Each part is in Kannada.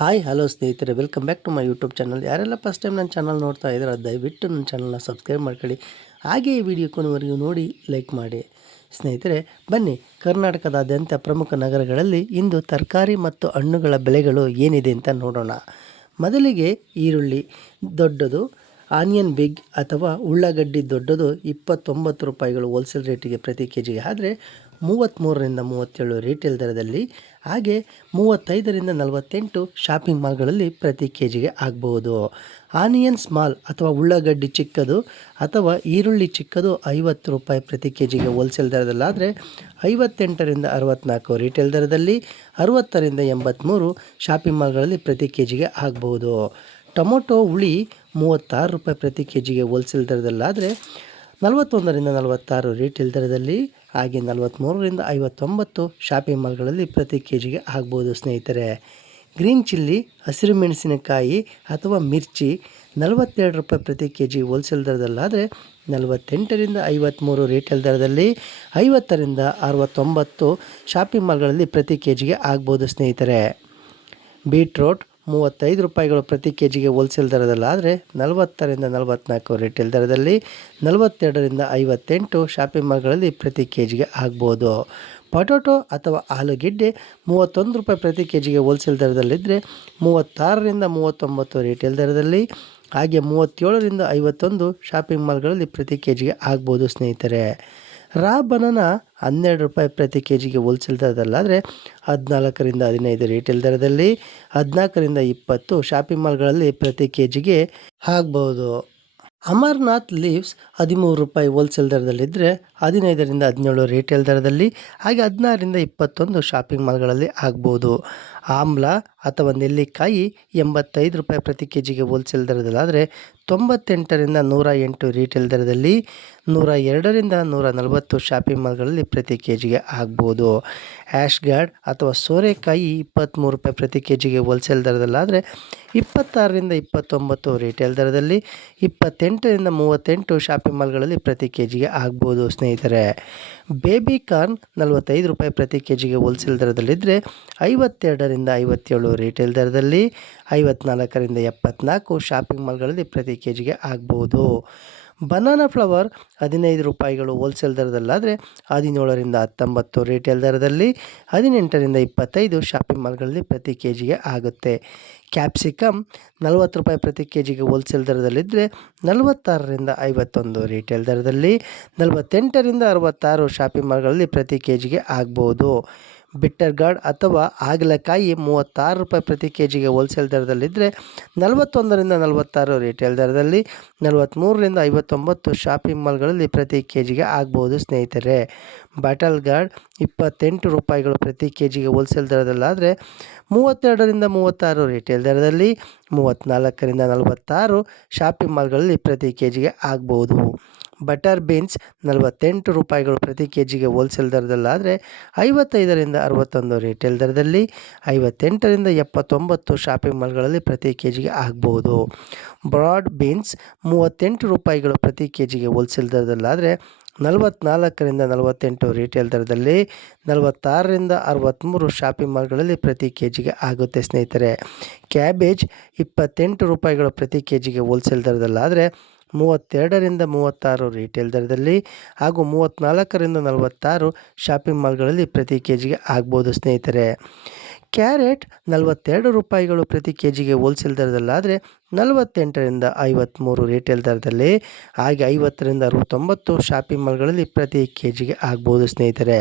ಹಾಯ್, ಹಲೋ ಸ್ನೇಹಿತರೆ. Welcome back to my YouTube channel ಯಾರೆಲ್ಲ ಫಸ್ಟ್ ಟೈಮ್ ನನ್ನ ಚಾನಲ್ ನೋಡ್ತಾ ಇದ್ದಾರೆ, ದಯವಿಟ್ಟು ನನ್ನ ಚಾನಲ್ನ ಸಬ್ಸ್ಕ್ರೈಬ್ ಮಾಡ್ಕೊಳ್ಳಿ. ಹಾಗೆ ಈ ವಿಡಿಯೋ ಕೊನೆವರೆಗೂ ನೋಡಿ ಲೈಕ್ ಮಾಡಿ. ಸ್ನೇಹಿತರೆ, ಬನ್ನಿ, ಕರ್ನಾಟಕದಾದ್ಯಂತ ಪ್ರಮುಖ ನಗರಗಳಲ್ಲಿ ಇಂದು ತರಕಾರಿ ಮತ್ತು ಹಣ್ಣುಗಳ ಬೆಲೆಗಳು ಏನಿದೆ ಅಂತ ನೋಡೋಣ. ಮೊದಲಿಗೆ ಈರುಳ್ಳಿ, ದೊಡ್ಡದು ಆನಿಯನ್ ಬಿಗ್ ಅಥವಾ ಉಳ್ಳಾಗಡ್ಡಿ ದೊಡ್ಡದು ಇಪ್ಪತ್ತೊಂಬತ್ತು ರೂಪಾಯಿಗಳು ಹೋಲ್ಸೇಲ್ ರೇಟಿಗೆ ಪ್ರತಿ ಕೆ ಜಿಗೆ ಆದರೆ ಮೂವತ್ತ್ಮೂರರಿಂದ ಮೂವತ್ತೇಳು ರೀಟೇಲ್ ದರದಲ್ಲಿ, ಹಾಗೆ ಮೂವತ್ತೈದರಿಂದ ನಲವತ್ತೆಂಟು ಶಾಪಿಂಗ್ ಮಾಲ್ಗಳಲ್ಲಿ ಪ್ರತಿ ಕೆ ಜಿಗೆ ಆಗ್ಬೋದು. ಆನಿಯನ್ ಸ್ಮಾಲ್ ಅಥವಾ ಉಳ್ಳಾಗಡ್ಡಿ ಚಿಕ್ಕದು ಅಥವಾ ಈರುಳ್ಳಿ ಚಿಕ್ಕದು ಐವತ್ತು ರೂಪಾಯಿ ಪ್ರತಿ ಕೆ ಜಿಗೆ ಹೋಲ್ಸೇಲ್ ದರದಲ್ಲಾದರೆ, ಐವತ್ತೆಂಟರಿಂದ ಅರವತ್ತ್ನಾಲ್ಕು ರೀಟೇಲ್ ದರದಲ್ಲಿ, ಅರವತ್ತರಿಂದ ಎಂಬತ್ತ್ಮೂರು ಶಾಪಿಂಗ್ ಮಾಲ್ಗಳಲ್ಲಿ ಪ್ರತಿ ಕೆ ಜಿಗೆ ಆಗ್ಬೋದು. ಟೊಮೊಟೊ ಹುಳಿ ಮೂವತ್ತಾರು ರೂಪಾಯಿ ಪ್ರತಿ ಕೆ ಜಿಗೆ ಹೋಲ್ಸೇಲ್ ದರದಲ್ಲಾದರೆ, ನಲವತ್ತೊಂದರಿಂದ ನಲವತ್ತಾರು ರೀಟೇಲ್ ದರದಲ್ಲಿ ಹಾಗೆ ನಲವತ್ತ್ಮೂರರಿಂದ ಐವತ್ತೊಂಬತ್ತು ಶಾಪಿಂಗ್ ಮಾಲ್ಗಳಲ್ಲಿ ಪ್ರತಿ ಕೆ ಜಿಗೆ ಆಗ್ಬೋದು, ಸ್ನೇಹಿತರೆ. ಗ್ರೀನ್ ಚಿಲ್ಲಿ ಹಸಿರು ಮೆಣಸಿನಕಾಯಿ ಅಥವಾ ಮಿರ್ಚಿ ನಲವತ್ತೆರಡು ರೂಪಾಯಿ ಪ್ರತಿ ಕೆ ಜಿ ಹೋಲ್ಸೇಲ್ ದರದಲ್ಲಾದರೆ ನಲವತ್ತೆಂಟರಿಂದ ಐವತ್ತ್ಮೂರು ರೀಟೇಲ್ ದರದಲ್ಲಿ, ಐವತ್ತರಿಂದ ಅರವತ್ತೊಂಬತ್ತು ಶಾಪಿಂಗ್ ಮಾಲ್ಗಳಲ್ಲಿ ಪ್ರತಿ ಕೆ ಜಿಗೆ ಆಗ್ಬೋದು, ಸ್ನೇಹಿತರೆ. ಬೀಟ್ರೋಟ್ ಮೂವತ್ತೈದು ರೂಪಾಯಿಗಳು ಪ್ರತಿ ಕೆ ಜಿಗೆ ಹೋಲ್ಸೇಲ್ ದರದಲ್ಲಾದರೆ ನಲವತ್ತರಿಂದ ನಲವತ್ತ್ನಾಲ್ಕು ರಿಟೇಲ್ ದರದಲ್ಲಿ ನಲವತ್ತೆರಡರಿಂದ ಐವತ್ತೆಂಟು ಶಾಪಿಂಗ್ ಮಾಲ್ಗಳಲ್ಲಿ ಪ್ರತಿ ಕೆ ಜಿಗೆ ಆಗ್ಬೋದು. ಪೊಟೊಟೊ ಅಥವಾ ಆಲೂಗೆಡ್ಡೆ ಮೂವತ್ತೊಂದು ರೂಪಾಯಿ ಪ್ರತಿ ಕೆ ಜಿಗೆ ಹೋಲ್ಸೇಲ್ ದರದಲ್ಲಿದ್ದರೆ ಮೂವತ್ತಾರರಿಂದ ಮೂವತ್ತೊಂಬತ್ತು ರಿಟೇಲ್ ದರದಲ್ಲಿ, ಹಾಗೆ ಮೂವತ್ತೇಳರಿಂದ ಐವತ್ತೊಂದು ಶಾಪಿಂಗ್ ಮಾಲ್ಗಳಲ್ಲಿ ಪ್ರತಿ ಕೆ ಜಿಗೆ ಆಗ್ಬೋದು ಸ್ನೇಹಿತರೆ. ರಾ ಬನಾನ ಹನ್ನೆರಡು ರೂಪಾಯಿ ಪ್ರತಿ ಕೆ ಜಿಗೆ ಹೋಲ್ಸೇಲ್ ದರದಲ್ಲಾದರೆ ಹದಿನಾಲ್ಕರಿಂದ ಹದಿನೈದು ರಿಟೇಲ್ ದರದಲ್ಲಿ, ಹದಿನಾಲ್ಕರಿಂದ ಇಪ್ಪತ್ತು ಶಾಪಿಂಗ್ ಮಾಲ್ಗಳಲ್ಲಿ ಪ್ರತಿ ಕೆ ಜಿಗೆ ಆಗ್ಬೋದು ಅಮರ್ನಾಥ್ ಲೀವ್ಸ್ ಹದಿಮೂರು ರೂಪಾಯಿ ಹೋಲ್ಸೇಲ್ ದರದಲ್ಲಿದ್ದರೆ ಹದಿನೈದರಿಂದ ಹದಿನೇಳು ರಿಟೇಲ್ ದರದಲ್ಲಿ, ಹಾಗೆ ಹದಿನಾರರಿಂದ ಇಪ್ಪತ್ತೊಂದು ಶಾಪಿಂಗ್ ಮಾಲ್ಗಳಲ್ಲಿ ಆಗ್ಬೋದು ಆಮ್ಲ ಅಥವಾ ನೆಲ್ಲಿಕಾಯಿ ಎಂಬತ್ತೈದು ರೂಪಾಯಿ ಪ್ರತಿ ಕೆ ಜಿಗೆ ಹೋಲ್ಸೇಲ್ ದರದಲ್ಲಾದರೆ ತೊಂಬತ್ತೆಂಟರಿಂದ ನೂರ ಎಂಟು ರೀಟೇಲ್ ದರದಲ್ಲಿ ನೂರ ಎರಡರಿಂದ ನೂರ ನಲವತ್ತು ಶಾಪಿಂಗ್ ಮಾಲ್ಗಳಲ್ಲಿ ಪ್ರತಿ ಕೆ ಜಿಗೆ ಆಗ್ಬೋದು. ಆ್ಯಶ್ ಗಾರ್ಡ್ ಅಥವಾ ಸೋರೆಕಾಯಿ ಇಪ್ಪತ್ತ್ಮೂರು ರೂಪಾಯಿ ಪ್ರತಿ ಕೆ ಜಿಗೆ ಹೋಲ್ಸೇಲ್ ದರದಲ್ಲಾದರೆ ಇಪ್ಪತ್ತಾರರಿಂದ ಇಪ್ಪತ್ತೊಂಬತ್ತು ರಿಟೇಲ್ ದರದಲ್ಲಿ ಇಪ್ಪತ್ತೆಂಟರಿಂದ ಮೂವತ್ತೆಂಟು ಶಾಪಿಂಗ್ ಮಾಲ್ಗಳಲ್ಲಿ ಪ್ರತಿ ಕೆ ಜಿಗೆ ಆಗ್ಬೋದು ಸ್ನೇಹಿತರೆ. ಬೇಬಿ ಕಾರ್ನ್ ನಲವತ್ತೈದು ರೂಪಾಯಿ ಪ್ರತಿ ಕೆ ಜಿಗೆ ಹೋಲ್ಸೇಲ್ ದರದಲ್ಲಿದ್ದರೆ ಐವತ್ತೆರಡರಿಂದ ಐವತ್ತೇಳು ರಿಟೇಲ್ ದರದಲ್ಲಿ ಐವತ್ನಾಲ್ಕರಿಂದ ಎಪ್ಪತ್ನಾಲ್ಕು ಶಾಪಿಂಗ್ ಮಾಲ್ಗಳಲ್ಲಿ ಪ್ರತಿ ಕೆ ಜಿಗೆ ಆಗ್ಬೋದು. ಬನಾನಾ ಫ್ಲವರ್ ಹದಿನೈದು ರೂಪಾಯಿಗಳು ಹೋಲ್ಸೇಲ್ ದರದಲ್ಲಾದರೆ ಹದಿನೇಳರಿಂದ ಹತ್ತೊಂಬತ್ತು ರಿಟೇಲ್ ದರದಲ್ಲಿ ಹದಿನೆಂಟರಿಂದ ಇಪ್ಪತ್ತೈದು ಶಾಪಿಂಗ್ ಮಾಲ್ಗಳಲ್ಲಿ ಪ್ರತಿ ಕೆ ಜಿಗೆ ಆಗುತ್ತೆ. ಕ್ಯಾಪ್ಸಿಕಮ್ ನಲವತ್ತು ರೂಪಾಯಿ ಪ್ರತಿ ಕೆ ಜಿಗೆ ಹೋಲ್ಸೇಲ್ ದರದಲ್ಲಿದ್ದರೆ ನಲವತ್ತಾರರಿಂದ ಐವತ್ತೊಂದು ರಿಟೇಲ್ ದರದಲ್ಲಿ ನಲವತ್ತೆಂಟರಿಂದ ಅರವತ್ತಾರು ಶಾಪಿಂಗ್ ಮಾಲ್ಗಳಲ್ಲಿ ಪ್ರತಿ ಕೆ ಜಿಗೆ ಆಗ್ಬೋದು. ಬಿಟ್ಟರ್ ಗಾರ್ಡ್ ಅಥವಾ ಹಾಗಲಕಾಯಿ ಮೂವತ್ತಾರು ರೂಪಾಯಿ ಪ್ರತಿ ಕೆ ಜಿಗೆ ಹೋಲ್ಸೇಲ್ ದರದಲ್ಲಿದ್ದರೆ ನಲವತ್ತೊಂದರಿಂದ ನಲವತ್ತಾರು ರಿಟೇಲ್ ದರದಲ್ಲಿ ನಲವತ್ತ್ಮೂರರಿಂದ ಐವತ್ತೊಂಬತ್ತು ಶಾಪಿಂಗ್ ಮಾಲ್ಗಳಲ್ಲಿ ಪ್ರತಿ ಕೆ ಜಿಗೆ ಆಗ್ಬೋದು ಸ್ನೇಹಿತರೆ. ಬಾಟಲ್ ಗಾರ್ಡ್ ಇಪ್ಪತ್ತೆಂಟು ರೂಪಾಯಿಗಳು ಪ್ರತಿ ಕೆ ಜಿಗೆ ಹೋಲ್ಸೇಲ್ ದರದಲ್ಲಾದರೆ ಮೂವತ್ತೆರಡರಿಂದ ಮೂವತ್ತಾರು ರಿಟೇಲ್ ದರದಲ್ಲಿ ಮೂವತ್ತ್ನಾಲ್ಕರಿಂದ ನಲವತ್ತಾರು ಶಾಪಿಂಗ್ ಮಾಲ್ಗಳಲ್ಲಿ ಪ್ರತಿ ಕೆ ಜಿಗೆ ಆಗ್ಬೋದು. ಬಟರ್ ಬೀನ್ಸ್ ನಲವತ್ತೆಂಟು ರೂಪಾಯಿಗಳು ಪ್ರತಿ ಕೆ ಜಿಗೆ ಹೋಲ್ಸೇಲ್ ದರದಲ್ಲಾದರೆ ಐವತ್ತೈದರಿಂದ ಅರವತ್ತೊಂದು ರಿಟೇಲ್ ದರದಲ್ಲಿ ಐವತ್ತೆಂಟರಿಂದ ಎಪ್ಪತ್ತೊಂಬತ್ತು ಶಾಪಿಂಗ್ ಮಾಲ್ಗಳಲ್ಲಿ ಪ್ರತಿ ಕೆ ಜಿಗೆ ಆಗ್ಬೋದು. ಬ್ರಾಡ್ ಬೀನ್ಸ್ ಮೂವತ್ತೆಂಟು ರೂಪಾಯಿಗಳು ಪ್ರತಿ ಕೆ ಜಿಗೆ ಹೋಲ್ಸೇಲ್ ದರದಲ್ಲಾದರೆ ನಲವತ್ನಾಲ್ಕರಿಂದ ನಲವತ್ತೆಂಟು ರಿಟೇಲ್ ದರದಲ್ಲಿ ನಲವತ್ತಾರರಿಂದ ಅರವತ್ತ್ಮೂರು ಶಾಪಿಂಗ್ ಮಾಲ್ಗಳಲ್ಲಿ ಪ್ರತಿ ಕೆ ಜಿಗೆ ಆಗುತ್ತೆ ಸ್ನೇಹಿತರೆ. ಕ್ಯಾಬೇಜ್ ಇಪ್ಪತ್ತೆಂಟು ರೂಪಾಯಿಗಳು ಪ್ರತಿ ಕೆ ಜಿಗೆ ಹೋಲ್ಸೇಲ್ ದರದಲ್ಲಾದರೆ ಮೂವತ್ತೆರಡರಿಂದ ಮೂವತ್ತಾರು ರಿಟೇಲ್ ದರದಲ್ಲಿ ಹಾಗೂ ಮೂವತ್ತ್ನಾಲ್ಕರಿಂದ ನಲವತ್ತಾರು ಶಾಪಿಂಗ್ ಮಾಲ್ಗಳಲ್ಲಿ ಪ್ರತಿ ಕೆ ಜಿಗೆ ಆಗ್ಬೋದು ಸ್ನೇಹಿತರೆ. ಕ್ಯಾರೆಟ್ ನಲವತ್ತೆರಡು ರೂಪಾಯಿಗಳು ಪ್ರತಿ ಕೆ ಜಿಗೆ ಹೋಲ್ಸೇಲ್ ದರದಲ್ಲಾದರೆ ನಲವತ್ತೆಂಟರಿಂದ ಐವತ್ತ್ಮೂರು ರಿಟೇಲ್ ದರದಲ್ಲಿ, ಹಾಗೆ ಐವತ್ತರಿಂದ ಅರವತ್ತೊಂಬತ್ತು ಶಾಪಿಂಗ್ ಮಾಲ್ಗಳಲ್ಲಿ ಪ್ರತಿ ಕೆ ಜಿಗೆ ಆಗ್ಬೋದು ಸ್ನೇಹಿತರೆ.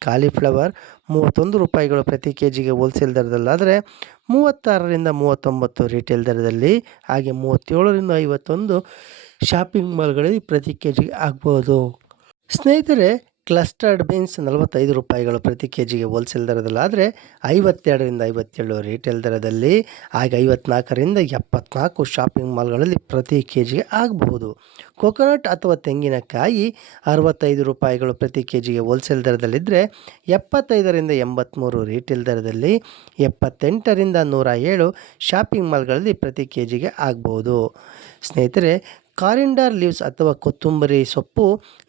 ಕಾಲಿಫ್ಲವರ್ ಮೂವತ್ತೊಂದು ರೂಪಾಯಿಗಳು ಪ್ರತಿ ಕೆ ಜಿಗೆ ಹೋಲ್ಸೇಲ್ ದರದಲ್ಲಾದರೆ ಮೂವತ್ತಾರರಿಂದ ಮೂವತ್ತೊಂಬತ್ತು ರಿಟೇಲ್ ದರದಲ್ಲಿ, ಹಾಗೆ ಮೂವತ್ತೇಳರಿಂದ ಐವತ್ತೊಂದು ಶಾಪಿಂಗ್ ಮಾಲ್ಗಳಲ್ಲಿ ಪ್ರತಿ ಕೆ ಜಿಗೆ ಆಗ್ಬೋದು. ಸ್ನೇಹಿತರೆ ಕ್ಲಸ್ಟರ್ಡ್ ಬೀನ್ಸ್ ನಲವತ್ತೈದು ರೂಪಾಯಿಗಳು ಪ್ರತಿ ಕೆ ಜಿಗೆ ಹೋಲ್ಸೇಲ್ ದರದಲ್ಲಾದರೆ ಐವತ್ತೆರಡರಿಂದ ಐವತ್ತೇಳು ರಿಟೇಲ್ ದರದಲ್ಲಿ, ಹಾಗೆ ಐವತ್ನಾಲ್ಕರಿಂದ ಎಪ್ಪತ್ನಾಲ್ಕು ಶಾಪಿಂಗ್ ಮಾಲ್ಗಳಲ್ಲಿ ಪ್ರತಿ ಕೆ ಜಿಗೆ ಆಗಬಹುದು. ಕೊಕೊನಟ್ ಅಥವಾ ತೆಂಗಿನಕಾಯಿ ಅರವತ್ತೈದು ರೂಪಾಯಿಗಳು ಪ್ರತಿ ಕೆ ಜಿಗೆ ಹೋಲ್ಸೇಲ್ ದರದಲ್ಲಿದ್ದರೆ ಎಪ್ಪತ್ತೈದರಿಂದ ಎಂಬತ್ತ್ಮೂರು ರಿಟೇಲ್ ದರದಲ್ಲಿ, ಎಪ್ಪತ್ತೆಂಟರಿಂದ ನೂರ ಏಳು ಶಾಪಿಂಗ್ ಮಾಲ್ಗಳಲ್ಲಿ ಪ್ರತಿ ಕೆ ಜಿಗೆ ಆಗ್ಬೋದು ಸ್ನೇಹಿತರೆ ಕಾರಿಂಡಾರ್ ಲೀವ್ಸ್ ಅಥವಾ ಕೊತ್ತಂಬರಿ ಸೊಪ್ಪು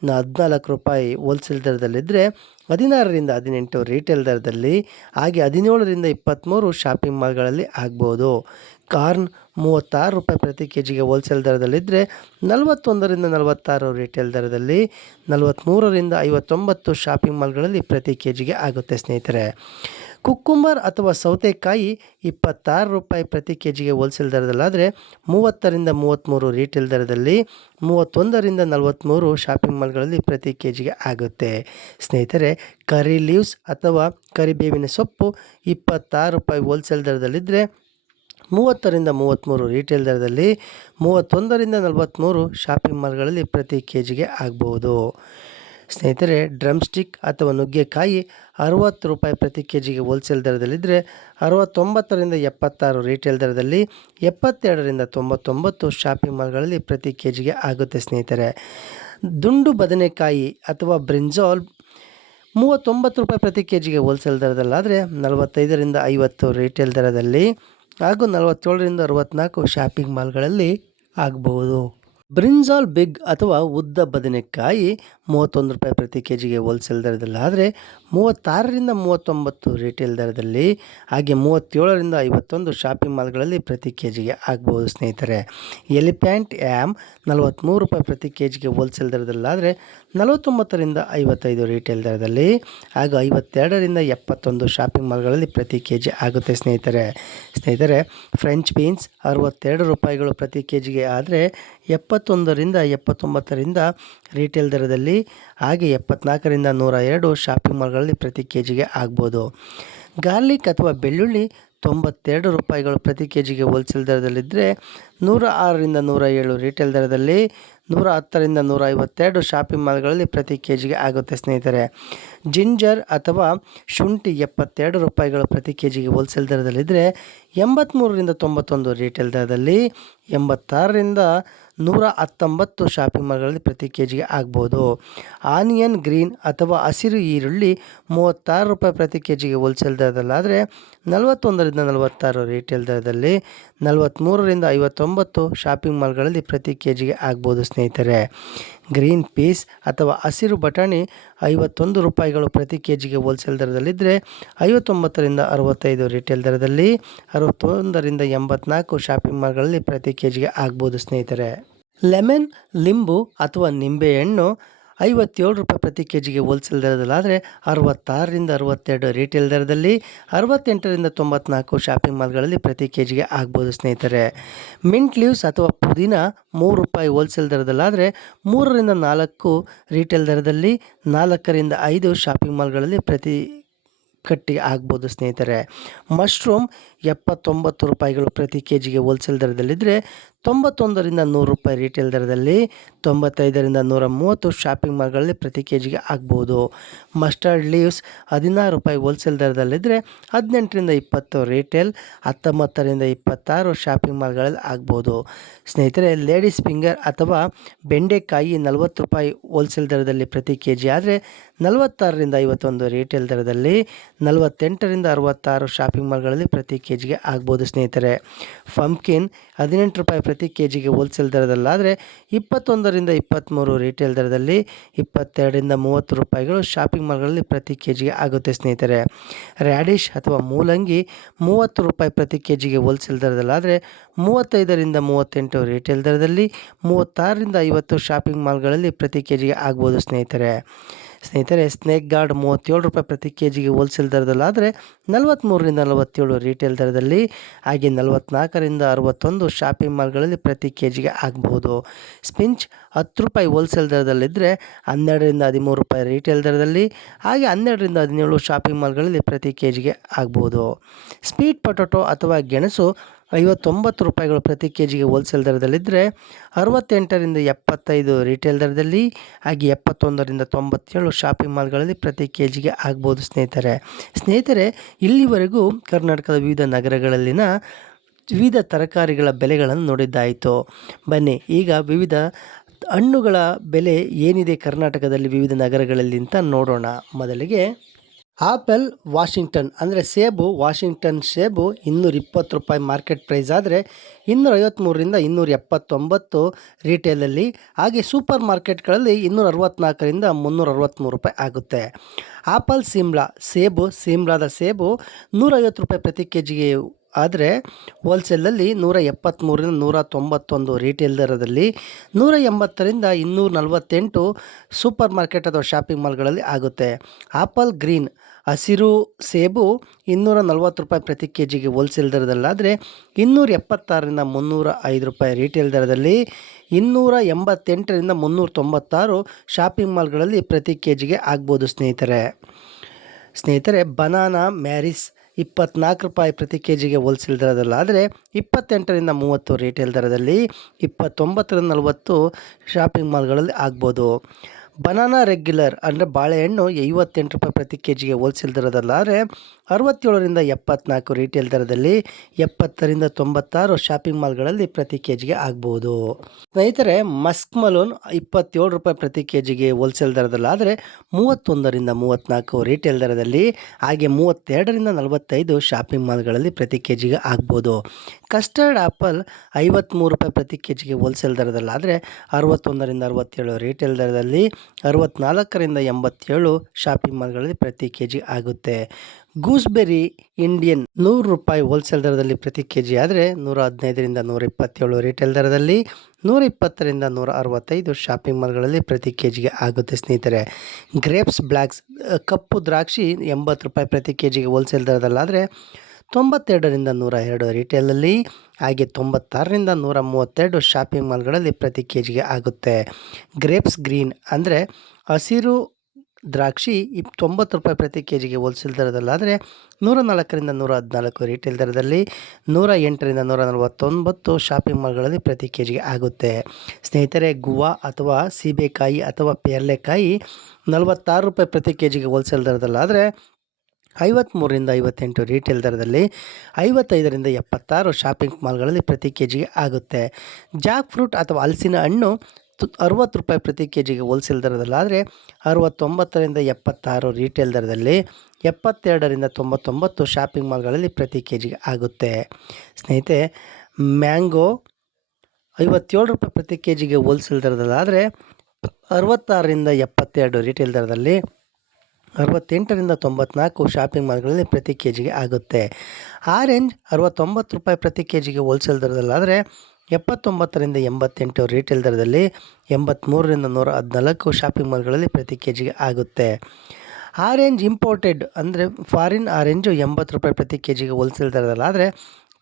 ಹದಿನಾಲ್ಕು ರೂಪಾಯಿ ಹೋಲ್ಸೇಲ್ ದರದಲ್ಲಿದ್ದರೆ ಹದಿನಾರರಿಂದ ಹದಿನೆಂಟು ರಿಟೇಲ್ ದರದಲ್ಲಿ, ಹಾಗೆ ಹದಿನೇಳರಿಂದ ಇಪ್ಪತ್ತ್ಮೂರು ಶಾಪಿಂಗ್ ಮಾಲ್ಗಳಲ್ಲಿ ಆಗ್ಬೋದು. ಕಾರ್ನ್ ಮೂವತ್ತಾರು ರೂಪಾಯಿ ಪ್ರತಿ ಕೆ ಜಿಗೆ ಹೋಲ್ಸೇಲ್ ದರದಲ್ಲಿದ್ದರೆ ನಲವತ್ತೊಂದರಿಂದ ನಲವತ್ತಾರು ರಿಟೇಲ್ ದರದಲ್ಲಿ ನಲವತ್ತ್ಮೂರರಿಂದ ಐವತ್ತೊಂಬತ್ತು ಶಾಪಿಂಗ್ ಮಾಲ್ಗಳಲ್ಲಿ ಪ್ರತಿ ಕೆ ಜಿಗೆ ಆಗುತ್ತೆ ಸ್ನೇಹಿತರೆ. ಕುಕ್ಕುಂಬರ್ ಅಥವಾ ಸೌತೆಕಾಯಿ ಇಪ್ಪತ್ತಾರು ರೂಪಾಯಿ ಪ್ರತಿ ಕೆ ಜಿಗೆ ಹೋಲ್ಸೇಲ್ ದರದಲ್ಲಾದರೆ ಮೂವತ್ತರಿಂದ ಮೂವತ್ತ್ಮೂರು ರೀಟೇಲ್ ದರದಲ್ಲಿ ಮೂವತ್ತೊಂದರಿಂದ ನಲವತ್ತ್ಮೂರು ಶಾಪಿಂಗ್ ಮಾಲ್ಗಳಲ್ಲಿ ಪ್ರತಿ ಕೆ ಜಿಗೆ ಆಗುತ್ತೆ. ಸ್ನೇಹಿತರೆ ಕರಿ ಲೀವ್ಸ್ ಅಥವಾ ಕರಿಬೇವಿನ ಸೊಪ್ಪು ಇಪ್ಪತ್ತಾರು ರೂಪಾಯಿ ಹೋಲ್ಸೇಲ್ ದರದಲ್ಲಿದ್ದರೆ ಮೂವತ್ತರಿಂದ ಮೂವತ್ತ್ಮೂರು ರೀಟೇಲ್ ದರದಲ್ಲಿ ಮೂವತ್ತೊಂದರಿಂದ ನಲವತ್ತ್ಮೂರು ಶಾಪಿಂಗ್ ಮಾಲ್ಗಳಲ್ಲಿ ಪ್ರತಿ ಕೆ ಜಿಗೆ ಆಗ್ಬೋದು. ಸ್ನೇಹಿತರೆ ಡ್ರಮ್ ಸ್ಟಿಕ್ ಅಥವಾ ನುಗ್ಗೆಕಾಯಿ ಅರುವತ್ತು ರೂಪಾಯಿ ಪ್ರತಿ ಕೆ ಜಿಗೆ ಹೋಲ್ಸೇಲ್ ದರದಲ್ಲಿದ್ದರೆ ಅರವತ್ತೊಂಬತ್ತರಿಂದ ಎಪ್ಪತ್ತಾರು ರಿಟೇಲ್ ದರದಲ್ಲಿ, ಎಪ್ಪತ್ತೆರಡರಿಂದ ತೊಂಬತ್ತೊಂಬತ್ತು ಶಾಪಿಂಗ್ ಮಾಲ್ಗಳಲ್ಲಿ ಪ್ರತಿ ಕೆ ಜಿಗೆ ಆಗುತ್ತೆ ಸ್ನೇಹಿತರೆ. ದುಂಡು ಬದನೆಕಾಯಿ ಅಥವಾ ಬ್ರಿಂಜಾಲ್ ಮೂವತ್ತೊಂಬತ್ತು ರೂಪಾಯಿ ಪ್ರತಿ ಕೆ ಜಿಗೆ ಹೋಲ್ಸೇಲ್ ದರದಲ್ಲಾದರೆ, ನಲವತ್ತೈದರಿಂದ ಐವತ್ತು ರಿಟೇಲ್ ದರದಲ್ಲಿ ಹಾಗೂ ನಲವತ್ತೇಳರಿಂದ ಅರವತ್ತ್ನಾಲ್ಕು ಶಾಪಿಂಗ್ ಮಾಲ್ಗಳಲ್ಲಿ ಆಗ್ಬೋದು. ಬ್ರಿಂಜಾಲ್ ಬಿಗ್ ಅಥವಾ ಉದ್ದ ಬದನೆಕಾಯಿ ಮೂವತ್ತೊಂದು ರೂಪಾಯಿ ಪ್ರತಿ ಕೆ ಜಿಗೆ ಹೋಲ್ಸೇಲ್ ದರದಲ್ಲಾದರೆ ಮೂವತ್ತಾರರಿಂದ ಮೂವತ್ತೊಂಬತ್ತು ರಿಟೇಲ್ ದರದಲ್ಲಿ, ಹಾಗೆ ಮೂವತ್ತೇಳರಿಂದ ಐವತ್ತೊಂದು ಶಾಪಿಂಗ್ ಮಾಲ್ಗಳಲ್ಲಿ ಪ್ರತಿ ಕೆ ಜಿಗೆ ಆಗ್ಬೋದು ಸ್ನೇಹಿತರೆ. ಎಲಿಪ್ಯಾಂಟ್ ಆ್ಯಮ್ ನಲವತ್ತ್ಮೂರು ರೂಪಾಯಿ ಪ್ರತಿ ಕೆ ಜಿಗೆ ಹೋಲ್ಸೇಲ್ ದರದಲ್ಲಾದರೆ ನಲವತ್ತೊಂಬತ್ತರಿಂದ ಐವತ್ತೈದು ರಿಟೇಲ್ ದರದಲ್ಲಿ, ಹಾಗೂ ಐವತ್ತೆರಡರಿಂದ ಎಪ್ಪತ್ತೊಂದು ಶಾಪಿಂಗ್ ಮಾಲ್ಗಳಲ್ಲಿ ಪ್ರತಿ ಕೆ ಜಿ ಆಗುತ್ತೆ ಸ್ನೇಹಿತರೆ. ಸ್ನೇಹಿತರೆ ಫ್ರೆಂಚ್ ಬೀನ್ಸ್ ಅರವತ್ತೆರಡು ರೂಪಾಯಿಗಳು ಪ್ರತಿ ಕೆ ಜಿಗೆ ಆದರೆ ಎಪ್ಪತ್ತೊಂದರಿಂದ ಎಪ್ಪತ್ತೊಂಬತ್ತರಿಂದ ರಿಟೇಲ್ ದರದಲ್ಲಿ, ಹಾಗೆ ಎಪ್ಪತ್ನಾಲ್ಕರಿಂದ ನೂರ ಎರಡು ಶಾಪಿಂಗ್ ಮಾಲ್ಗಳಲ್ಲಿ ಪ್ರತಿ ಕೆ ಜಿಗೆ ಆಗ್ಬೋದು. ಗಾರ್ಲಿಕ್ ಅಥವಾ ಬೆಳ್ಳುಳ್ಳಿ ತೊಂಬತ್ತೆರಡು ರೂಪಾಯಿಗಳು ಪ್ರತಿ ಕೆ ಜಿಗೆ ಹೋಲ್ಸೇಲ್ ದರದಲ್ಲಿದ್ದರೆ ನೂರ ಆರರಿಂದ ನೂರ ಏಳು ರಿಟೇಲ್ ದರದಲ್ಲಿ ನೂರ ಹತ್ತರಿಂದ ನೂರ ಐವತ್ತೆರಡು ಶಾಪಿಂಗ್ ಮಾಲ್ಗಳಲ್ಲಿ ಪ್ರತಿ ಕೆ ಜಿಗೆ ಆಗುತ್ತೆ ಸ್ನೇಹಿತರೆ. ಜಿಂಜರ್ ಅಥವಾ ಶುಂಠಿ ಎಪ್ಪತ್ತೆರಡು ರೂಪಾಯಿಗಳು ಪ್ರತಿ ಕೆ ಜಿಗೆ ಹೋಲ್ಸೇಲ್ ದರದಲ್ಲಿದ್ದರೆ ಎಂಬತ್ತ್ಮೂರರಿಂದ ತೊಂಬತ್ತೊಂದು ರಿಟೇಲ್ ದರದಲ್ಲಿ ಎಂಬತ್ತಾರರಿಂದ ನೂರ ಹತ್ತೊಂಬತ್ತು ಶಾಪಿಂಗ್ ಮಾಲ್ಗಳಲ್ಲಿ ಪ್ರತಿ ಕೆ ಜಿಗೆ ಆಗ್ಬೋದು. ಆನಿಯನ್, ಗ್ರೀನ್ ಅಥವಾ ಹಸಿರು ಈರುಳ್ಳಿ ಮೂವತ್ತಾರು ರೂಪಾಯಿ ಪ್ರತಿ ಕೆ ಜಿಗೆ ಹೋಲ್ಸೇಲ್ ದರದಲ್ಲಾದರೆ ನಲವತ್ತೊಂದರಿಂದ ನಲವತ್ತಾರು ರಿಟೇಲ್ ದರದಲ್ಲಿ ನಲವತ್ತ್ಮೂರರಿಂದ ಐವತ್ತೊಂಬತ್ತು ಶಾಪಿಂಗ್ ಮಾಲ್ಗಳಲ್ಲಿ ಪ್ರತಿ ಕೆ ಜಿಗೆ ಆಗ್ಬೋದು ಸ್ನೇಹಿತರೆ. ಗ್ರೀನ್ ಪೀಸ್ ಅಥವಾ ಹಸಿರು ಬಟಾಣಿ ಐವತ್ತೊಂದು ರೂಪಾಯಿಗಳು ಪ್ರತಿ ಕೆ ಜಿಗೆ ಹೋಲ್ಸೇಲ್ ದರದಲ್ಲಿದ್ದರೆ ಐವತ್ತೊಂಬತ್ತರಿಂದ ಅರವತ್ತೈದು ರಿಟೇಲ್ ದರದಲ್ಲಿ, ಅರವತ್ತೊಂದರಿಂದ ಎಂಬತ್ನಾಲ್ಕು ಶಾಪಿಂಗ್ ಮಾಲ್ಗಳಲ್ಲಿ ಪ್ರತಿ ಕೆ ಜಿಗೆ ಆಗ್ಬೋದು ಸ್ನೇಹಿತರೆ. ಲೆಮನ್, ಲಿಂಬು ಅಥವಾ ನಿಂಬೆಹಣ್ಣು ಐವತ್ತೇಳು ರೂಪಾಯಿ ಪ್ರತಿ ಕೆ ಜಿಗೆ ಹೋಲ್ಸೇಲ್ ದರದಲ್ಲಾದರೆ ಅರವತ್ತಾರರಿಂದ ಅರವತ್ತೆರಡು ರಿಟೇಲ್ ದರದಲ್ಲಿ, ಅರವತ್ತೆಂಟರಿಂದ ತೊಂಬತ್ನಾಲ್ಕು ಶಾಪಿಂಗ್ ಮಾಲ್ಗಳಲ್ಲಿ ಪ್ರತಿ ಕೆ ಜಿಗೆ ಆಗ್ಬೋದು ಸ್ನೇಹಿತರೆ. ಮಿಂಟ್ ಲೀವ್ಸ್ ಅಥವಾ ಪುದೀನ ಮೂರು ರೂಪಾಯಿ ಹೋಲ್ಸೇಲ್ ದರದಲ್ಲಾದರೆ ಮೂರರಿಂದ ನಾಲ್ಕು ರಿಟೇಲ್ ದರದಲ್ಲಿ, ನಾಲ್ಕರಿಂದ ಐದು ಶಾಪಿಂಗ್ ಮಾಲ್ಗಳಲ್ಲಿ ಪ್ರತಿ ಕಟ್ಟಿ ಆಗ್ಬೋದು ಸ್ನೇಹಿತರೆ. ಮಶ್ರೂಮ್ ಎಪ್ಪತ್ತೊಂಬತ್ತು ರೂಪಾಯಿಗಳು ಪ್ರತಿ ಕೆ ಜಿಗೆ ಹೋಲ್ಸೇಲ್ ದರದಲ್ಲಿದ್ದರೆ ತೊಂಬತ್ತೊಂದರಿಂದ ನೂರು ರೂಪಾಯಿ ರಿಟೇಲ್ ದರದಲ್ಲಿ ತೊಂಬತ್ತೈದರಿಂದ ನೂರ ಮೂವತ್ತು ಶಾಪಿಂಗ್ ಮಾಲ್ಗಳಲ್ಲಿ ಪ್ರತಿ ಕೆ ಜಿಗೆ ಆಗ್ಬೋದು. ಮಸ್ಟರ್ಡ್ ಲೀವ್ಸ್ ಹದಿನಾರು ರೂಪಾಯಿ ಹೋಲ್ಸೇಲ್ ದರದಲ್ಲಿದ್ದರೆ ಹದಿನೆಂಟರಿಂದ ಇಪ್ಪತ್ತು ರಿಟೇಲ್ ಹತ್ತೊಂಬತ್ತರಿಂದ ಇಪ್ಪತ್ತಾರು ಶಾಪಿಂಗ್ ಮಾಲ್ಗಳಲ್ಲಿ ಆಗ್ಬೋದು. ಸ್ನೇಹಿತರೆ ಲೇಡೀಸ್ ಫಿಂಗರ್ ಅಥವಾ ಬೆಂಡೆಕಾಯಿ ನಲವತ್ತು ರೂಪಾಯಿ ಹೋಲ್ಸೇಲ್ ದರದಲ್ಲಿ ಪ್ರತಿ ಕೆ ಜಿ ಆದರೆ ನಲವತ್ತಾರರಿಂದ ಐವತ್ತೊಂದು ರಿಟೇಲ್ ದರದಲ್ಲಿ ನಲವತ್ತೆಂಟರಿಂದ ಅರವತ್ತಾರು ಶಾಪಿಂಗ್ ಮಾಲ್ಗಳಲ್ಲಿ ಪ್ರತಿ ಕೆ ಜಿಗೆ ಆಗ್ಬೋದು, ಸ್ನೇಹಿತರೆ. ಫಂಪ್ಕಿನ್ ಹದಿನೆಂಟು ರೂಪಾಯಿ ಪ್ರತಿ ಕೆ ಜಿಗೆ ಹೋಲ್ಸೇಲ್ ದರದಲ್ಲಾದರೆ ಇಪ್ಪತ್ತೊಂದರಿಂದ ಇಪ್ಪತ್ತ್ಮೂರು ರಿಟೇಲ್ ದರದಲ್ಲಿ ಇಪ್ಪತ್ತೆರಡರಿಂದ ಮೂವತ್ತು ರೂಪಾಯಿಗಳು ಶಾಪಿಂಗ್ ಮಾಲ್ಗಳಲ್ಲಿ ಪ್ರತಿ ಕೆ ಜಿಗೆ ಆಗುತ್ತೆ, ಸ್ನೇಹಿತರೆ. ರ್ಯಾಡಿಶ್ ಅಥವಾ ಮೂಲಂಗಿ ಮೂವತ್ತು ರೂಪಾಯಿ ಪ್ರತಿ ಕೆ ಜಿಗೆ ಹೋಲ್ಸೇಲ್ ದರದಲ್ಲಾದರೆ ಮೂವತ್ತೈದರಿಂದ ಮೂವತ್ತೆಂಟು ರಿಟೇಲ್ ದರದಲ್ಲಿ ಮೂವತ್ತಾರರಿಂದ ಐವತ್ತು ಶಾಪಿಂಗ್ ಮಾಲ್ಗಳಲ್ಲಿ ಪ್ರತಿ ಕೆ ಜಿಗೆ ಆಗ್ಬೋದು, ಸ್ನೇಹಿತರೆ. ಸ್ನೇಹಿತರೆ ಸ್ನೇಕ್ ಗಾರ್ಡ್ ಮೂವತ್ತೇಳು ರೂಪಾಯಿ ಪ್ರತಿ ಕೆ ಜಿಗೆ ಹೋಲ್ಸೇಲ್ ದರದಲ್ಲಾದರೆ ನಲವತ್ತ್ಮೂರರಿಂದ ನಲವತ್ತೇಳು ರೀಟೇಲ್ ದರದಲ್ಲಿ, ಹಾಗೆ ನಲವತ್ತ್ನಾಲ್ಕರಿಂದ ಅರವತ್ತೊಂದು ಶಾಪಿಂಗ್ ಮಾಲ್ಗಳಲ್ಲಿ ಪ್ರತಿ ಕೆ ಜಿಗೆ ಆಗಬಹುದು. ಸ್ಪಿಂಚ್ ಹತ್ತು ರೂಪಾಯಿ ಹೋಲ್ಸೇಲ್ ದರದಲ್ಲಿದ್ದರೆ ಹನ್ನೆರಡರಿಂದ ಹದಿಮೂರು ರೂಪಾಯಿ ರೀಟೇಲ್ ದರದಲ್ಲಿ, ಹಾಗೆ ಹನ್ನೆರಡರಿಂದ ಹದಿನೇಳು ಶಾಪಿಂಗ್ ಮಾಲ್ಗಳಲ್ಲಿ ಪ್ರತಿ ಕೆ ಜಿಗೆ ಆಗ್ಬೋದು ಸ್ವೀಟ್ ಪೊಟೊಟೊ ಅಥವಾ ಗೆಣಸು ಐವತ್ತೊಂಬತ್ತು ರೂಪಾಯಿಗಳು ಪ್ರತಿ ಕೆ ಜಿಗೆ ಹೋಲ್ಸೇಲ್ ದರದಲ್ಲಿದ್ದರೆ ಅರವತ್ತೆಂಟರಿಂದ ಎಪ್ಪತ್ತೈದು ರಿಟೇಲ್ ದರದಲ್ಲಿ, ಹಾಗೆ ಎಪ್ಪತ್ತೊಂದರಿಂದ ತೊಂಬತ್ತೇಳು ಶಾಪಿಂಗ್ ಮಾಲ್ಗಳಲ್ಲಿ ಪ್ರತಿ ಕೆ ಜಿಗೆ ಆಗ್ಬೋದು ಸ್ನೇಹಿತರೆ. ಸ್ನೇಹಿತರೆ, ಇಲ್ಲಿವರೆಗೂ ಕರ್ನಾಟಕದ ವಿವಿಧ ನಗರಗಳಲ್ಲಿನ ವಿವಿಧ ತರಕಾರಿಗಳ ಬೆಲೆಗಳನ್ನು ನೋಡಿದ್ದಾಯಿತು. ಬನ್ನಿ, ಈಗ ವಿವಿಧ ಹಣ್ಣುಗಳ ಬೆಲೆ ಏನಿದೆ ಕರ್ನಾಟಕದಲ್ಲಿ ವಿವಿಧ ನಗರಗಳಲ್ಲಿ ಅಂತ ನೋಡೋಣ. ಮೊದಲಿಗೆ ಆಪಲ್, ವಾಷಿಂಗ್ಟನ್, ಅಂದರೆ ಸೇಬು, ವಾಷಿಂಗ್ಟನ್ ಸೇಬು ಇನ್ನೂರ ಇಪ್ಪತ್ತು ರೂಪಾಯಿ ಮಾರ್ಕೆಟ್ ಪ್ರೈಸ್ ಆದರೆ ಇನ್ನೂರ ಐವತ್ತ್ಮೂರರಿಂದ ಇನ್ನೂರ ಎಪ್ಪತ್ತೊಂಬತ್ತು ರೀಟೇಲಲ್ಲಿ ಹಾಗೆ ಸೂಪರ್ ಮಾರ್ಕೆಟ್ಗಳಲ್ಲಿ ಇನ್ನೂರ ಅರವತ್ತ್ನಾಲ್ಕರಿಂದ ಮುನ್ನೂರ ಅರವತ್ತ್ಮೂರು ರೂಪಾಯಿ ಆಗುತ್ತೆ. ಆಪಲ್, ಸಿಮ್ಲಾ, ಸೇಬು, ಸಿಮ್ಲಾದ ಸೇಬು ನೂರೈವತ್ತು ರೂಪಾಯಿ ಪ್ರತಿ ಕೆ ಜಿಗೆ ಆದರೆ ಹೋಲ್ಸೇಲಲ್ಲಿ ನೂರ ಎಪ್ಪತ್ತ್ಮೂರರಿಂದ ನೂರ ತೊಂಬತ್ತೊಂದು ರೀಟೇಲ್ ದರದಲ್ಲಿ ನೂರ ಎಂಬತ್ತರಿಂದ ಇನ್ನೂರ ನಲವತ್ತೆಂಟು ಸೂಪರ್ ಮಾರ್ಕೆಟ್ ಅಥವಾ ಶಾಪಿಂಗ್ ಮಾಲ್ಗಳಲ್ಲಿ ಆಗುತ್ತೆ. ಆಪಲ್ ಗ್ರೀನ್ ಹಸಿರು, ಸೇಬು ಇನ್ನೂರ ನಲ್ವತ್ತು ರೂಪಾಯಿ ಪ್ರತಿ ಕೆ ಜಿಗೆ ಹೋಲ್ಸೇಲ್ ದರದಲ್ಲಾದರೆ ಇನ್ನೂರ ಎಪ್ಪತ್ತಾರರಿಂದ ಮುನ್ನೂರ ಐದು ರೂಪಾಯಿ ರೀಟೇಲ್ ದರದಲ್ಲಿ, ಇನ್ನೂರ ಎಂಬತ್ತೆಂಟರಿಂದ ಮುನ್ನೂರ ತೊಂಬತ್ತಾರು ಶಾಪಿಂಗ್ ಮಾಲ್ಗಳಲ್ಲಿ ಪ್ರತಿ ಕೆ ಜಿಗೆ ಆಗ್ಬೋದು ಸ್ನೇಹಿತರೆ. ಸ್ನೇಹಿತರೆ ಬನಾನಾ ಮ್ಯಾರಿಸ್ ಇಪ್ಪತ್ನಾಲ್ಕು ರೂಪಾಯಿ ಪ್ರತಿ ಕೆ ಜಿಗೆ ಹೋಲ್ಸೇಲ್ ದರದಲ್ಲಾದರೆ ಇಪ್ಪತ್ತೆಂಟರಿಂದ ಮೂವತ್ತು ರೀಟೇಲ್ ದರದಲ್ಲಿ ಇಪ್ಪತ್ತೊಂಬತ್ತರಿಂದ ನಲವತ್ತು ಶಾಪಿಂಗ್ ಮಾಲ್ಗಳಲ್ಲಿ ಆಗ್ಬೋದು. ಬನಾನಾ ರೆಗ್ಯುಲರ್ ಅಂದರೆ ಬಾಳೆಹಣ್ಣು ಐವತ್ತೆಂಟು ರೂಪಾಯಿ ಪ್ರತಿ ಕೆ ಜಿಗೆ ಹೋಲ್ಸೇಲ್ ದರದಲ್ಲಾದರೆ ಅರವತ್ತೇಳರಿಂದ ಎಪ್ಪತ್ನಾಲ್ಕು ರಿಟೇಲ್ ದರದಲ್ಲಿ ಎಪ್ಪತ್ತರಿಂದ ತೊಂಬತ್ತಾರು ಶಾಪಿಂಗ್ ಮಾಲ್ಗಳಲ್ಲಿ ಪ್ರತಿ ಕೆ ಜಿಗೆ ಆಗ್ಬೋದು. ಸ್ನೇಹಿತರೆ ಮಸ್ಕ್ ಮಲೂನ್ ಇಪ್ಪತ್ತೇಳು ರೂಪಾಯಿ ಪ್ರತಿ ಕೆ ಜಿಗೆ ಹೋಲ್ಸೇಲ್ ದರದಲ್ಲಾದರೆ ಮೂವತ್ತೊಂದರಿಂದ ಮೂವತ್ತ್ನಾಲ್ಕು ರಿಟೇಲ್ ದರದಲ್ಲಿ, ಹಾಗೆ ಮೂವತ್ತೆರಡರಿಂದ ನಲವತ್ತೈದು ಶಾಪಿಂಗ್ ಮಾಲ್ಗಳಲ್ಲಿ ಪ್ರತಿ ಕೆ ಜಿಗೆ ಆಗ್ಬೋದು. ಕಸ್ಟರ್ಡ್ ಆಪಲ್ ಐವತ್ತ್ಮೂರು ರೂಪಾಯಿ ಪ್ರತಿ ಕೆ ಜಿಗೆ ಹೋಲ್ಸೇಲ್ ದರದಲ್ಲಾದರೆ ಅರವತ್ತೊಂದರಿಂದ ಅರವತ್ತೇಳು ರಿಟೇಲ್ ದರದಲ್ಲಿ ಅರವತ್ತ್ನಾಲ್ಕರಿಂದ ಎಂಬತ್ತೇಳು ಶಾಪಿಂಗ್ ಮಾಲ್ಗಳಲ್ಲಿ ಪ್ರತಿ ಕೆ ಜಿ ಆಗುತ್ತೆ. ಗೂಸ್ಬೆರಿ ಇಂಡಿಯನ್ ನೂರು ರೂಪಾಯಿ ಹೋಲ್ಸೇಲ್ ದರದಲ್ಲಿ ಪ್ರತಿ ಕೆ ಜಿ ಆದರೆ ನೂರ ಹದಿನೈದರಿಂದ ನೂರ ಇಪ್ಪತ್ತೇಳು ರಿಟೇಲ್ ದರದಲ್ಲಿ, ನೂರ ಇಪ್ಪತ್ತರಿಂದ ನೂರ ಅರವತ್ತೈದು ಶಾಪಿಂಗ್ ಮಾಲ್ಗಳಲ್ಲಿ ಪ್ರತಿ ಕೆ ಜಿಗೆ ಆಗುತ್ತೆ ಸ್ನೇಹಿತರೆ. ಗ್ರೇಪ್ಸ್ ಬ್ಲ್ಯಾಕ್ಸ್ ಕಪ್ಪು ದ್ರಾಕ್ಷಿ ಎಂಬತ್ತು ರೂಪಾಯಿ ಪ್ರತಿ ಕೆ ಜಿಗೆ ಹೋಲ್ಸೇಲ್ ದರದಲ್ಲಾದರೆ ತೊಂಬತ್ತೆರಡರಿಂದ ನೂರ ಎರಡು ರಿಟೇಲಲ್ಲಿ, ಹಾಗೆ ತೊಂಬತ್ತಾರರಿಂದ ನೂರ ಮೂವತ್ತೆರಡು ಶಾಪಿಂಗ್ ಮಾಲ್ಗಳಲ್ಲಿ ಪ್ರತಿ ಕೆ ಜಿಗೆ ಆಗುತ್ತೆ. ಗ್ರೇಪ್ಸ್ ಗ್ರೀನ್ ಅಂದರೆ ಹಸಿರು ದ್ರಾಕ್ಷಿ ಇಪ್, ತೊಂಬತ್ತು ರೂಪಾಯಿ ಪ್ರತಿ ಕೆ ಜಿಗೆ ಹೋಲ್ಸೇಲ್ ದರದಲ್ಲಾದರೆ ನೂರ ನಾಲ್ಕರಿಂದ ನೂರ ಹದಿನಾಲ್ಕು ರಿಟೇಲ್ ದರದಲ್ಲಿ, ನೂರ ಎಂಟರಿಂದ ನೂರ ನಲವತ್ತೊಂಬತ್ತು ಶಾಪಿಂಗ್ ಮಾಲ್ಗಳಲ್ಲಿ ಪ್ರತಿ ಕೆ ಜಿಗೆ ಆಗುತ್ತೆ. ಸ್ನೇಹಿತರೆ, ಗುವಾ ಅಥವಾ ಸೀಬೆಕಾಯಿ ಅಥವಾ ಪೇರ್ಲೆಕಾಯಿ ನಲವತ್ತಾರು ರೂಪಾಯಿ ಪ್ರತಿ ಕೆ ಜಿಗೆ ಹೋಲ್ಸೇಲ್ ದರದಲ್ಲಾದರೆ ಐವತ್ತ್ಮೂರರಿಂದ ಐವತ್ತೆಂಟು ರೀಟೇಲ್ ದರದಲ್ಲಿ ಐವತ್ತೈದರಿಂದ ಎಪ್ಪತ್ತಾರು ಶಾಪಿಂಗ್ ಮಾಲ್ಗಳಲ್ಲಿ ಪ್ರತಿ ಕೆ ಜಿಗೆ ಆಗುತ್ತೆ. ಜಾಕ್ ಫ್ರೂಟ್ ಅಥವಾ ಹಲಸಿನ ಹಣ್ಣು ಅರುವತ್ತು ರೂಪಾಯಿ ಪ್ರತಿ ಕೆ ಜಿಗೆ ಹೋಲ್ಸೇಲ್ ದರದಲ್ಲಾದರೆ ಅರುವತ್ತೊಂಬತ್ತರಿಂದ ಎಪ್ಪತ್ತಾರು ರೀಟೇಲ್ ದರದಲ್ಲಿ ಎಪ್ಪತ್ತೆರಡರಿಂದ ತೊಂಬತ್ತೊಂಬತ್ತು ಶಾಪಿಂಗ್ ಮಾಲ್ಗಳಲ್ಲಿ ಪ್ರತಿ ಕೆ ಜಿಗೆ ಆಗುತ್ತೆ. ಸ್ನೇಹಿತೆ ಮ್ಯಾಂಗೋ ಐವತ್ತೇಳು ರೂಪಾಯಿ ಪ್ರತಿ ಕೆ ಜಿಗೆ ಹೋಲ್ಸೇಲ್ ದರದಲ್ಲಾದರೆ ಅರವತ್ತಾರರಿಂದ ಎಪ್ಪತ್ತೆರಡು ರೀಟೇಲ್ ದರದಲ್ಲಿ ಅರವತ್ತೆಂಟರಿಂದ ತೊಂಬತ್ನಾಲ್ಕು ಶಾಪಿಂಗ್ ಮಾಲ್ಗಳಲ್ಲಿ ಪ್ರತಿ ಕೆ ಜಿಗೆ ಆಗುತ್ತೆ. ಆರೆಂಜ್ ಅರವತ್ತೊಂಬತ್ತು ರೂಪಾಯಿ ಪ್ರತಿ ಕೆ ಜಿಗೆ ಹೋಲ್ಸೇಲ್ ದರದಲ್ಲಾದರೆ ಎಪ್ಪತ್ತೊಂಬತ್ತರಿಂದ ಎಂಬತ್ತೆಂಟು ರಿಟೇಲ್ ದರದಲ್ಲಿ ಎಂಬತ್ತ್ಮೂರರಿಂದ ನೂರ ಹದಿನಾಲ್ಕು ಶಾಪಿಂಗ್ ಮಾಲ್ಗಳಲ್ಲಿ ಪ್ರತಿ ಕೆ ಜಿಗೆ ಆಗುತ್ತೆ. ಆರೆಂಜ್ ಇಂಪೋರ್ಟೆಡ್ ಅಂದರೆ ಫಾರಿನ್ ಆರೆಂಜು ಎಂಬತ್ತು ರೂಪಾಯಿ ಪ್ರತಿ ಕೆ ಜಿಗೆ ಹೋಲ್ಸೇಲ್ ದರದಲ್ಲಾದರೆ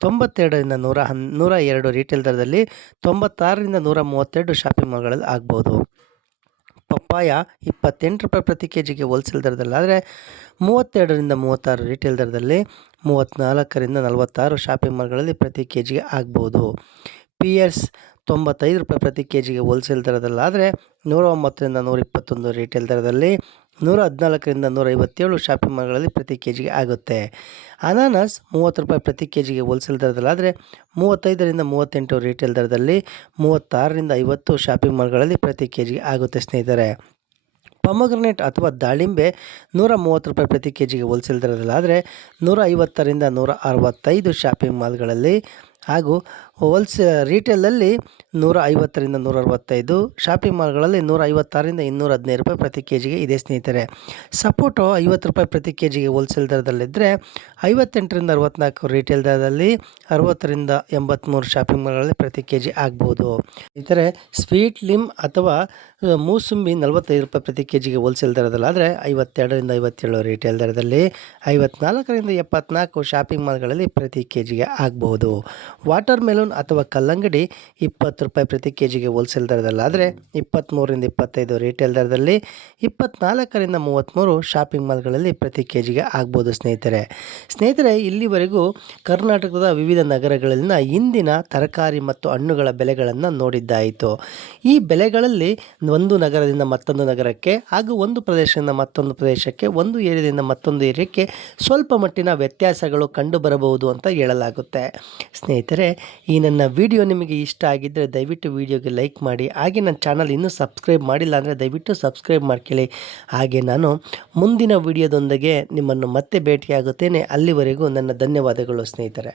ತೊಂಬತ್ತೆರಡರಿಂದ ನೂರ ಹನ್ ನೂರ ಎರಡು ರಿಟೇಲ್ ದರದಲ್ಲಿ ತೊಂಬತ್ತಾರರಿಂದ ನೂರ ಮೂವತ್ತೆರಡು ಶಾಪಿಂಗ್ ಮಾಲ್ಗಳಲ್ಲಿ ಆಗ್ಬೋದು. ಪಪ್ಪಾಯ ಇಪ್ಪತ್ತೆಂಟು ರೂಪಾಯಿ ಪ್ರತಿ ಕೆ ಜಿಗೆ ಹೋಲ್ಸೇಲ್ ದರದಲ್ಲಿ. ಆದರೆ ಮೂವತ್ತೆರಡರಿಂದ ಮೂವತ್ತಾರು ರಿಟೇಲ್ ದರದಲ್ಲಿ ಮೂವತ್ತ್ನಾಲ್ಕರಿಂದ ನಲವತ್ತಾರು ಶಾಪಿಂಗ್ ಮಾಲ್ಗಳಲ್ಲಿ ಪ್ರತಿ ಕೆ ಜಿಗೆ ಆಗ್ಬೋದು. ಪಿಯರ್ಸ್ ತೊಂಬತ್ತೈದು ರೂಪಾಯಿ ಪ್ರತಿ ಕೆ ಜಿಗೆ ಹೋಲ್ಸೇಲ್ ದರದಲ್ಲಾದರೆ ನೂರ ಒಂಬತ್ತರಿಂದ ನೂರ ಇಪ್ಪತ್ತೊಂದು ರಿಟೇಲ್ ದರದಲ್ಲಿ ನೂರ ಹದಿನಾಲ್ಕರಿಂದ ನೂರ ಐವತ್ತೇಳು ಶಾಪಿಂಗ್ ಮಾಲ್ಗಳಲ್ಲಿ ಪ್ರತಿ ಕೆ ಜಿಗೆ ಆಗುತ್ತೆ. ಅನಾನಸ್ ಮೂವತ್ತು ರೂಪಾಯಿ ಪ್ರತಿ ಕೆ ಜಿಗೆ ಹೋಲ್ಸೇಲ್ ದರದಲ್ಲಾದರೆ ಮೂವತ್ತೈದರಿಂದ ಮೂವತ್ತೆಂಟು ರಿಟೇಲ್ ದರದಲ್ಲಿ ಮೂವತ್ತಾರರಿಂದ ಐವತ್ತು ಶಾಪಿಂಗ್ ಮಾಲ್ಗಳಲ್ಲಿ ಪ್ರತಿ ಕೆ ಜಿಗೆ ಆಗುತ್ತೆ ಸ್ನೇಹಿತರೆ. ಪಮಗ್ರನೇಟ್ ಅಥವಾ ದಾಳಿಂಬೆ ನೂರ ಮೂವತ್ತು ರೂಪಾಯಿ ಪ್ರತಿ ಕೆ ಜಿಗೆ ಹೋಲ್ಸೇಲ್ ದರದಲ್ಲಾದರೆ ನೂರ ಐವತ್ತರಿಂದ ನೂರ ಅರವತ್ತೈದು ಶಾಪಿಂಗ್ ಮಾಲ್ಗಳಲ್ಲಿ ಹಾಗೂ ಹೋಲ್ಸೇ ರೀಟೇಲಲ್ಲಿ ನೂರ ಐವತ್ತರಿಂದ ನೂರ ಅರವತ್ತೈದು ಶಾಪಿಂಗ್ ಮಾಲ್ಗಳಲ್ಲಿ ನೂರ ಐವತ್ತಾರರಿಂದ ಇನ್ನೂರ ಹದಿನೈದು ರೂಪಾಯಿ ಪ್ರತಿ ಕೆ ಜಿಗೆ ಇದೆ ಸ್ನೇಹಿತರೆ. ಸಪೋಟೊ ಐವತ್ತು ರೂಪಾಯಿ ಪ್ರತಿ ಕೆ ಜಿಗೆ ಹೋಲ್ಸೇಲ್ ದರದಲ್ಲಿದ್ದರೆ ಐವತ್ತೆಂಟರಿಂದ ಅರವತ್ತ್ನಾಲ್ಕು ರಿಟೇಲ್ ದರದಲ್ಲಿ ಅರವತ್ತರಿಂದ ಎಂಬತ್ತ್ಮೂರು ಶಾಪಿಂಗ್ ಮಾಲ್ಗಳಲ್ಲಿ ಪ್ರತಿ ಕೆ ಜಿ ಆಗ್ಬೋದು. ಇತರೆ ಸ್ವೀಟ್ ಲಿಮ್ ಅಥವಾ ಮೂಸುಂಬಿ ಮೂಸಂಬಿ ನಲವತ್ತೈದು ರೂಪಾಯಿ ಪ್ರತಿ ಕೆ ಜಿಗೆ ಹೋಲ್ಸೇಲ್ ದರದಲ್ಲಾದರೆ ಐವತ್ತೆರಡರಿಂದ ಐವತ್ತೇಳು ರಿಟೇಲ್ ದರದಲ್ಲಿ ಐವತ್ನಾಲ್ಕರಿಂದ ಎಪ್ಪತ್ನಾಲ್ಕು ಶಾಪಿಂಗ್ ಮಾಲ್ಗಳಲ್ಲಿ ಪ್ರತಿ ಕೆ ಜಿಗೆ ಆಗ್ಬೋದು. ವಾಟರ್ ಮೆಲೂನ್ ಅಥವಾ ಕಲ್ಲಂಗಡಿ ಇಪ್ಪತ್ತು ರೂಪಾಯಿ ಪ್ರತಿ ಕೆ ಜಿಗೆ ಹೋಲ್ಸೇಲ್ ದರದಲ್ಲಾದರೆ ಇಪ್ಪತ್ತ್ಮೂರರಿಂದ ಇಪ್ಪತ್ತೈದು ರಿಟೇಲ್ ದರದಲ್ಲಿ ಇಪ್ಪತ್ನಾಲ್ಕರಿಂದ ಮೂವತ್ತ್ಮೂರು ಶಾಪಿಂಗ್ ಮಾಲ್ಗಳಲ್ಲಿ ಪ್ರತಿ ಕೆ ಜಿಗೆ ಆಗ್ಬೋದು ಸ್ನೇಹಿತರೆ. ಸ್ನೇಹಿತರೆ, ಇಲ್ಲಿವರೆಗೂ ಕರ್ನಾಟಕದ ವಿವಿಧ ನಗರಗಳಲ್ಲಿನ ಇಂದಿನ ತರಕಾರಿ ಮತ್ತು ಹಣ್ಣುಗಳ ಬೆಲೆಗಳನ್ನು ನೋಡಿದ್ದಾಯಿತು. ಈ ಬೆಲೆಗಳಲ್ಲಿ ಒಂದು ನಗರದಿಂದ ಮತ್ತೊಂದು ನಗರಕ್ಕೆ ಹಾಗೂ ಒಂದು ಪ್ರದೇಶದಿಂದ ಮತ್ತೊಂದು ಪ್ರದೇಶಕ್ಕೆ, ಒಂದು ಏರಿಯಾದಿಂದ ಮತ್ತೊಂದು ಏರಿಯಾಕ್ಕೆ ಸ್ವಲ್ಪ ಮಟ್ಟಿನ ವ್ಯತ್ಯಾಸಗಳು ಕಂಡುಬರಬಹುದು ಅಂತ ಹೇಳಲಾಗುತ್ತೆ. ಸ್ನೇಹಿತರೆ, ಈ ನನ್ನ ವಿಡಿಯೋ ನಿಮಗೆ ಇಷ್ಟ ಆಗಿದ್ದರೆ ದಯವಿಟ್ಟು ವಿಡಿಯೋಗೆ ಲೈಕ್ ಮಾಡಿ, ಹಾಗೆ ನನ್ನ ಚಾನಲ್ ಇನ್ನೂ ಸಬ್ಸ್ಕ್ರೈಬ್ ಮಾಡಿಲ್ಲ ಅಂದರೆ ದಯವಿಟ್ಟು ಸಬ್ಸ್ಕ್ರೈಬ್ ಮಾಡ್ಕೊಳ್ಳಿ. ಹಾಗೆ ನಾನು ಮುಂದಿನ ವಿಡಿಯೋದೊಂದಿಗೆ ನಿಮ್ಮನ್ನು ಮತ್ತೆ ಭೇಟಿಯಾಗುತ್ತೇನೆ. ಅಲ್ಲಿವರೆಗೂ ನನ್ನ ಧನ್ಯವಾದಗಳು ಸ್ನೇಹಿತರೆ.